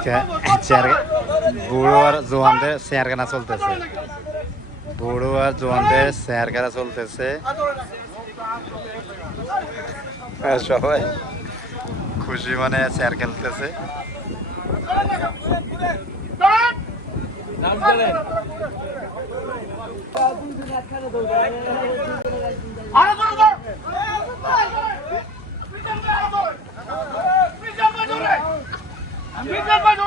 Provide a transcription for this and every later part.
আজকে বুড়ো আর জোয়ানদের চেয়ার কেনা চলতেছে। বুড়ো আর জোয়ানদের চেয়ার কেনা চলতেছে। সবাই খুশি মানে চেয়ার খেলতেছে।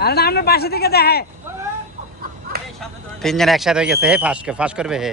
আরে না থেকে দেখে তিনজন একসাথে হয়ে গেছে হে ফাঁস ফাঁস করবে হে।